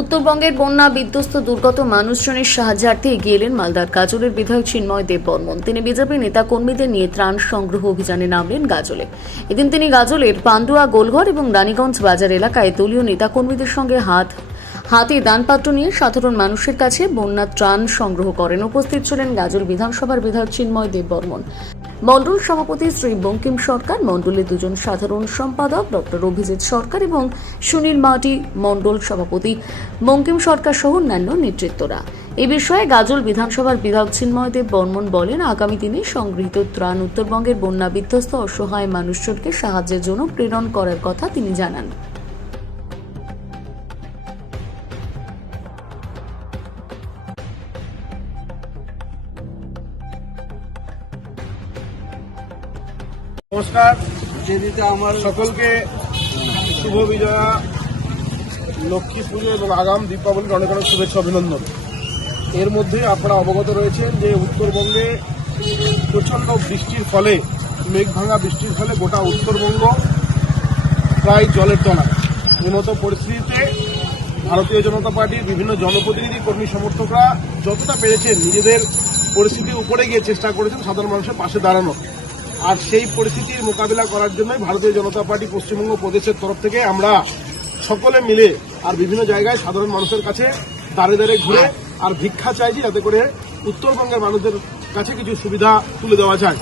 উত্তরবঙ্গের বন্যা বিধ্বস্ত দুর্গত মানুষজনের সাহায্যার্থে এগিয়ে এলেন মালদার গাজলের বিধায়ক চিন্ময় দেব বর্মন। তিনি বিজেপি নেতা কর্মীদের নিয়ে ত্রাণ সংগ্রহ অভিযানে নামলেন গাজলে। এদিন তিনি গাজলের পান্ডুয়া গোলঘর এবং রানীগঞ্জ বাজার এলাকায় দলীয় নেতা কর্মীদের সঙ্গে হাত, হাতে দানপাত্র নিয়ে সাধারণ মানুষের কাছে বন্যা ত্রাণ সংগ্রহ করেন। উপস্থিত ছিলেন গাজল বিধানসভার বিধায়ক চিন্ময় দেব বর্মন। মণ্ডল সভাপতি শ্রী বঙ্কিম সরকার মণ্ডলের দুজন সাধারণ সম্পাদক ডক্টর অভিজিৎ সরকার এবং সুনীল মাটি মণ্ডল সভাপতি বঙ্কিম সরকার সহ অন্যান্য নেতৃত্বরা। এ বিষয়ে গাজল বিধানসভার বিধায়ক চিন্ময় দেব বর্মন বলেন, আগামী দিনে সংগৃহীত ত্রাণ উত্তরবঙ্গের বন্যা বিধ্বস্ত অসহায় মানুষজনকে সাহায্যের জন্য প্রেরণ করার কথা তিনি জানান। নমস্কার। আমার সকলকে শুভ বিজয়া লক্ষ্মী পুজো এবং আগাম দীপাবলির অনেক অনেক শুভেচ্ছা অভিনন্দন। এর মধ্যে আপনারা অবগত রয়েছেন যে উত্তরবঙ্গে প্রচণ্ড বৃষ্টির ফলে মেঘ ভাঙা বৃষ্টির ফলে গোটা উত্তরবঙ্গ প্রায় জলের তলা উন্নত পরিস্থিতিতে ভারতীয় জনতা পার্টির বিভিন্ন জনপ্রতিনিধি কর্মী সমর্থকরা যতটা পেরেছেন নিজেদের পরিস্থিতির উপরে গিয়ে চেষ্টা করেছেন সাধারণ মানুষের পাশে দাঁড়ানো আর সেই পরিস্থিতির মোকাবিলা করার জন্যই ভারতীয় জনতা পার্টি পশ্চিমবঙ্গ প্রদেশের তরফ থেকে আমরা সকলে মিলে আর বিভিন্ন জায়গায় সাধারণ মানুষের কাছে দাঁড়ে দাঁড়ে ঘুরে আর ভিক্ষা চাইছি যাতে করে উত্তরবঙ্গের মানুষদের কাছে কিছু সুবিধা তুলে দেওয়া যায়।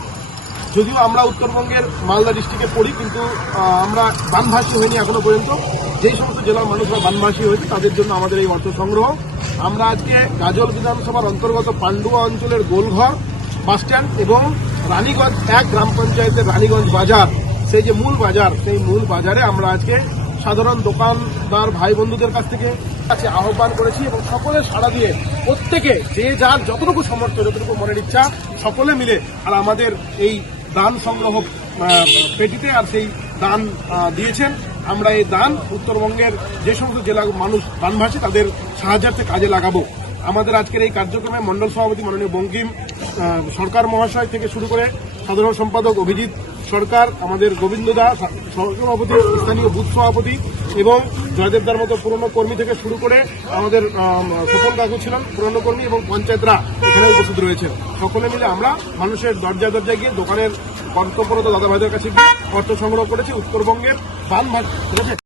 যদিও আমরা উত্তরবঙ্গের মালদা ডিস্ট্রিক্টে পড়ি, কিন্তু আমরা বানভাসী হইনি এখনও পর্যন্ত। যেই সমস্ত জেলার মানুষরা বানভাসী হয়েছে, তাদের জন্য আমাদের এই অর্থ সংগ্রহ। আমরা আজকে গাজল বিধানসভার অন্তর্গত পান্ডুয়া অঞ্চলের গোলঘর, বাসস্ট্যান্ড এবং রানীগঞ্জ, এক গ্রাম পঞ্চায়েতের রানীগঞ্জ বাজার। সেই যে মূল বাজার, সেই মূল বাজারে আমরা আজকে সাধারণ দোকানদার ভাই বন্ধুদের কাছ থেকে কাছে আহ্বান করেছি এবং সকলে সাড়া দিয়ে প্রত্যেকে যে যার যতটুকু সমর্থ যতটুকু মনের ইচ্ছা, সকলে মিলে আর আমাদের এই দান সংগ্রহ পেটিতে আর সেই দান দিয়েছেন। আমরা এই দান উত্তরবঙ্গের যে সমস্ত জেলা মানুষ বানভাসী তাদের সাহায্যার্থে কাজে লাগাবো। আমাদের আজকের এই কার্যক্রমে মন্ডল সভাপতি মাননীয় বঙ্কিম সরকার মহাশয় থেকে শুরু করে সাধারণ সম্পাদক অভিজিৎ সরকার, আমাদের গোবিন্দ দাস সভাপতি স্থানীয় বুথ সভাপতি এবং জয়দেবদার মতো পুরনো কর্মী থেকে শুরু করে আমাদের সুপন কাকু ছিলেন, পুরনো কর্মী এবং পঞ্চায়েতরা এখানে উপস্থিত রয়েছেন। সকলে মিলে আমরা মানুষের দরজা দরজায় গিয়ে দোকানের কর্তব্যরত দাদা ভাইদের কাছে গিয়ে অর্থ সংগ্রহ করেছি। উত্তরবঙ্গের বান ঠিক আছে?